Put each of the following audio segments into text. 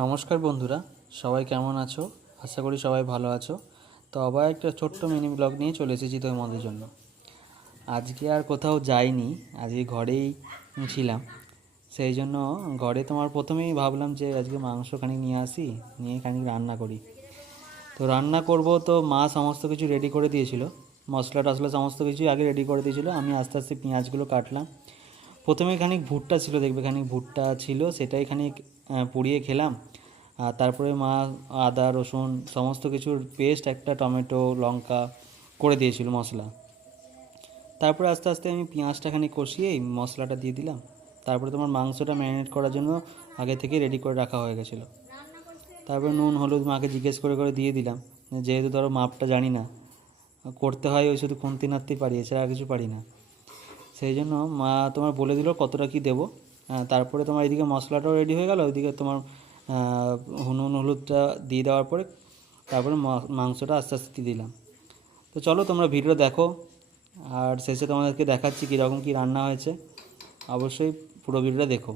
নমস্কার বন্ধুরা, সবাই কেমন আছো? আশা করি সবাই ভালো আছো। তো আবার একটা ছোট্ট মিনি ব্লগ নিয়ে চলে এসেছি তোমাদের জন্য। আজকে আর কোথাও যাইনি, আজকে ঘরেই ছিলাম। সেই জন্য ঘরে তোমার প্রথমেই ভাবলাম যে আজকে মাংস খানিক নিয়ে আসি, নিয়ে খানিক রান্না করি। তো রান্না করব, তো মা সমস্ত কিছু রেডি করে দিয়েছিল, মশলা টশলা সমস্ত কিছুই আগে রেডি করে দিয়েছিল। আমি আস্তে আস্তে পেঁয়াজগুলো কাটলাম। প্রথমে খানিক ভুট্টা ছিল, দেখবে খানিক ভুট্টা ছিল, সেটাই খানিক পুড়িয়ে খেলাম। আর তারপরে মা আদা রসুন সমস্ত কিছুর পেস্ট, একটা টমেটো লঙ্কা করে দিয়েছিল মশলা। তারপরে আস্তে আস্তে আমি পেঁয়াজটা খানিক কষিয়ে এই মশলাটা দিয়ে দিলাম। তারপরে তোমার মাংসটা ম্যারিনেট করার জন্য আগে থেকে রেডি করে রাখা হয়ে গেছিলো। তারপরে নুন হলুদ মাকে জিজ্ঞেস করে করে দিয়ে দিলাম, যেহেতু ধরো মাপটা জানি না, করতে হয় ওই শুধু খুন্তি নাড়তেই পারি, এছাড়া আর কিছু পারি না। সেই জন্য মা তোমার বলে দিল কতটা কী দেবো। তারপরে তোমার এদিকে মশলাটাও রেডি হয়ে গেল, ওইদিকে তোমার নুন হলুদটা দিয়ে দেওয়ার পরে তারপরে মাংসটা আস্তে আস্তে দিয়ে দিলাম। তো চলো তোমরা ভিডিও দেখো, আর শেষে তোমাদেরকে দেখাচ্ছি কীরকম কী রান্না হয়েছে। অবশ্যই পুরো ভিডিওটা দেখো।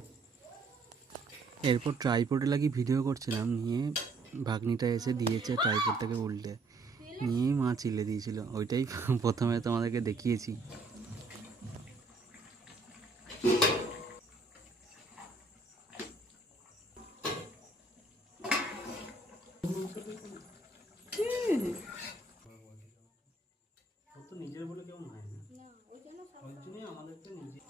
এরপর ট্রাইপডে লাগিয়ে ভিডিও করছিলাম, নিয়ে ভাগ্নিটা এসে দিয়েছে ট্রাইপডটাকে উল্টে, নিয়েই মা চিল্লে দিয়েছিল। ওইটাই প্রথমে তোমাদেরকে দেখিয়েছি। নিজের বলে কেউ হয় না, ওই জন্যই আমাদেরকে নিজে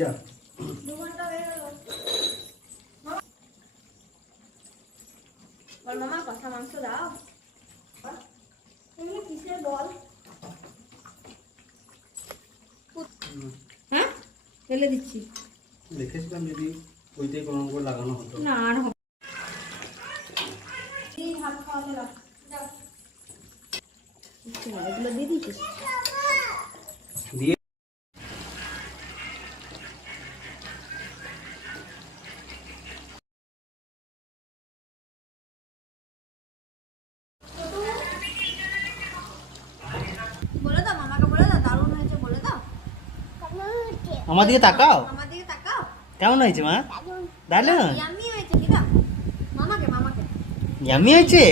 যা বল মামা কষা মাংস দাও। এমনি কিসের বল? হ্যাঁ ফেলে দিচ্ছি। দেখেছিলাম যদি ওইটাই কোনো করে লাগানো হতো না আর হবে। এই হাত খাওয়াতে দাও। এগুলো দিয়ে দিচ্ছিস? দিয়ে বলে দাও মামাকে, বলে দাও দারুণ হয়েছে, বলে দাও। আমার দিকে তাকাও, আমার দিকে তাকাও। কেমন হয়েছে মা? দারুণ, ইয়াম্মি হয়েছে কি দাও মামাকে, মামাকে ইয়াম্মি হয়েছে।